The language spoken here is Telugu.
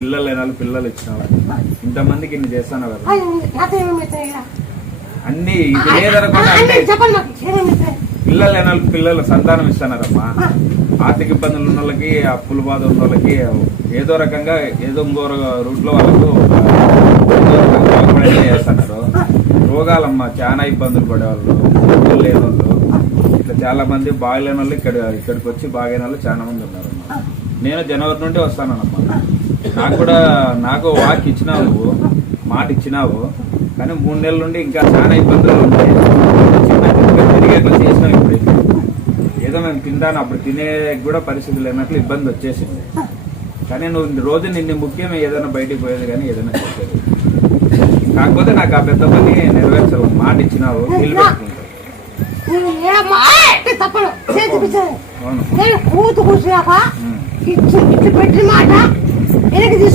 పిల్లలు లేని వాళ్ళు పిల్లలు ఇచ్చినావు, ఇంతమందికి ఇన్ని చేస్తాను కదా అన్ని ఇది లేదనుకోండి. అంటే పిల్లలు లేని వాళ్ళు పిల్లలు సంతానం ఇస్తున్నారమ్మా. ఆర్థిక ఇబ్బందులు ఉన్న వాళ్ళకి, అప్పుల బాధ ఉన్న వాళ్ళకి ఏదో రకంగా ఏదో ఇంకో రూట్ లో వాళ్ళకు చేస్తున్నారు. రోగాలమ్మా చాలా ఇబ్బందులు పడేవాళ్ళు, డబ్బులు లేని వాళ్ళు, ఇట్లా చాలా మంది బాగలేని వాళ్ళు ఇక్కడికి వచ్చి బాగైన వాళ్ళు చాలా మంది ఉన్నారు. నేను జనవరి నుండి వస్తానమ్మా. నాకు వాక్ ఇచ్చినావు, నువ్వు మాట ఇచ్చినావు, కానీ 3 నెలల నుండి ఇంకా చాలా ఇబ్బందులు ఉన్నాయి. తిరిగేట్లా చేసినావు. ఇప్పుడు ఏదో మేము తింటాను, అప్పుడు తినే కూడా పరిస్థితి లేనట్లు ఇబ్బంది వచ్చేసింది. కానీ నువ్వు రోజు నిన్ను ముఖ్యం ఏదైనా బయటికి పోయేది కానీ ఏదైనా చెప్పేది. కాకపోతే నాకు ఆ పెద్ద పని నెరవేర్చాలి. మాట ఇచ్చినావు, నిలబెట్టుకుంటావు. అవును.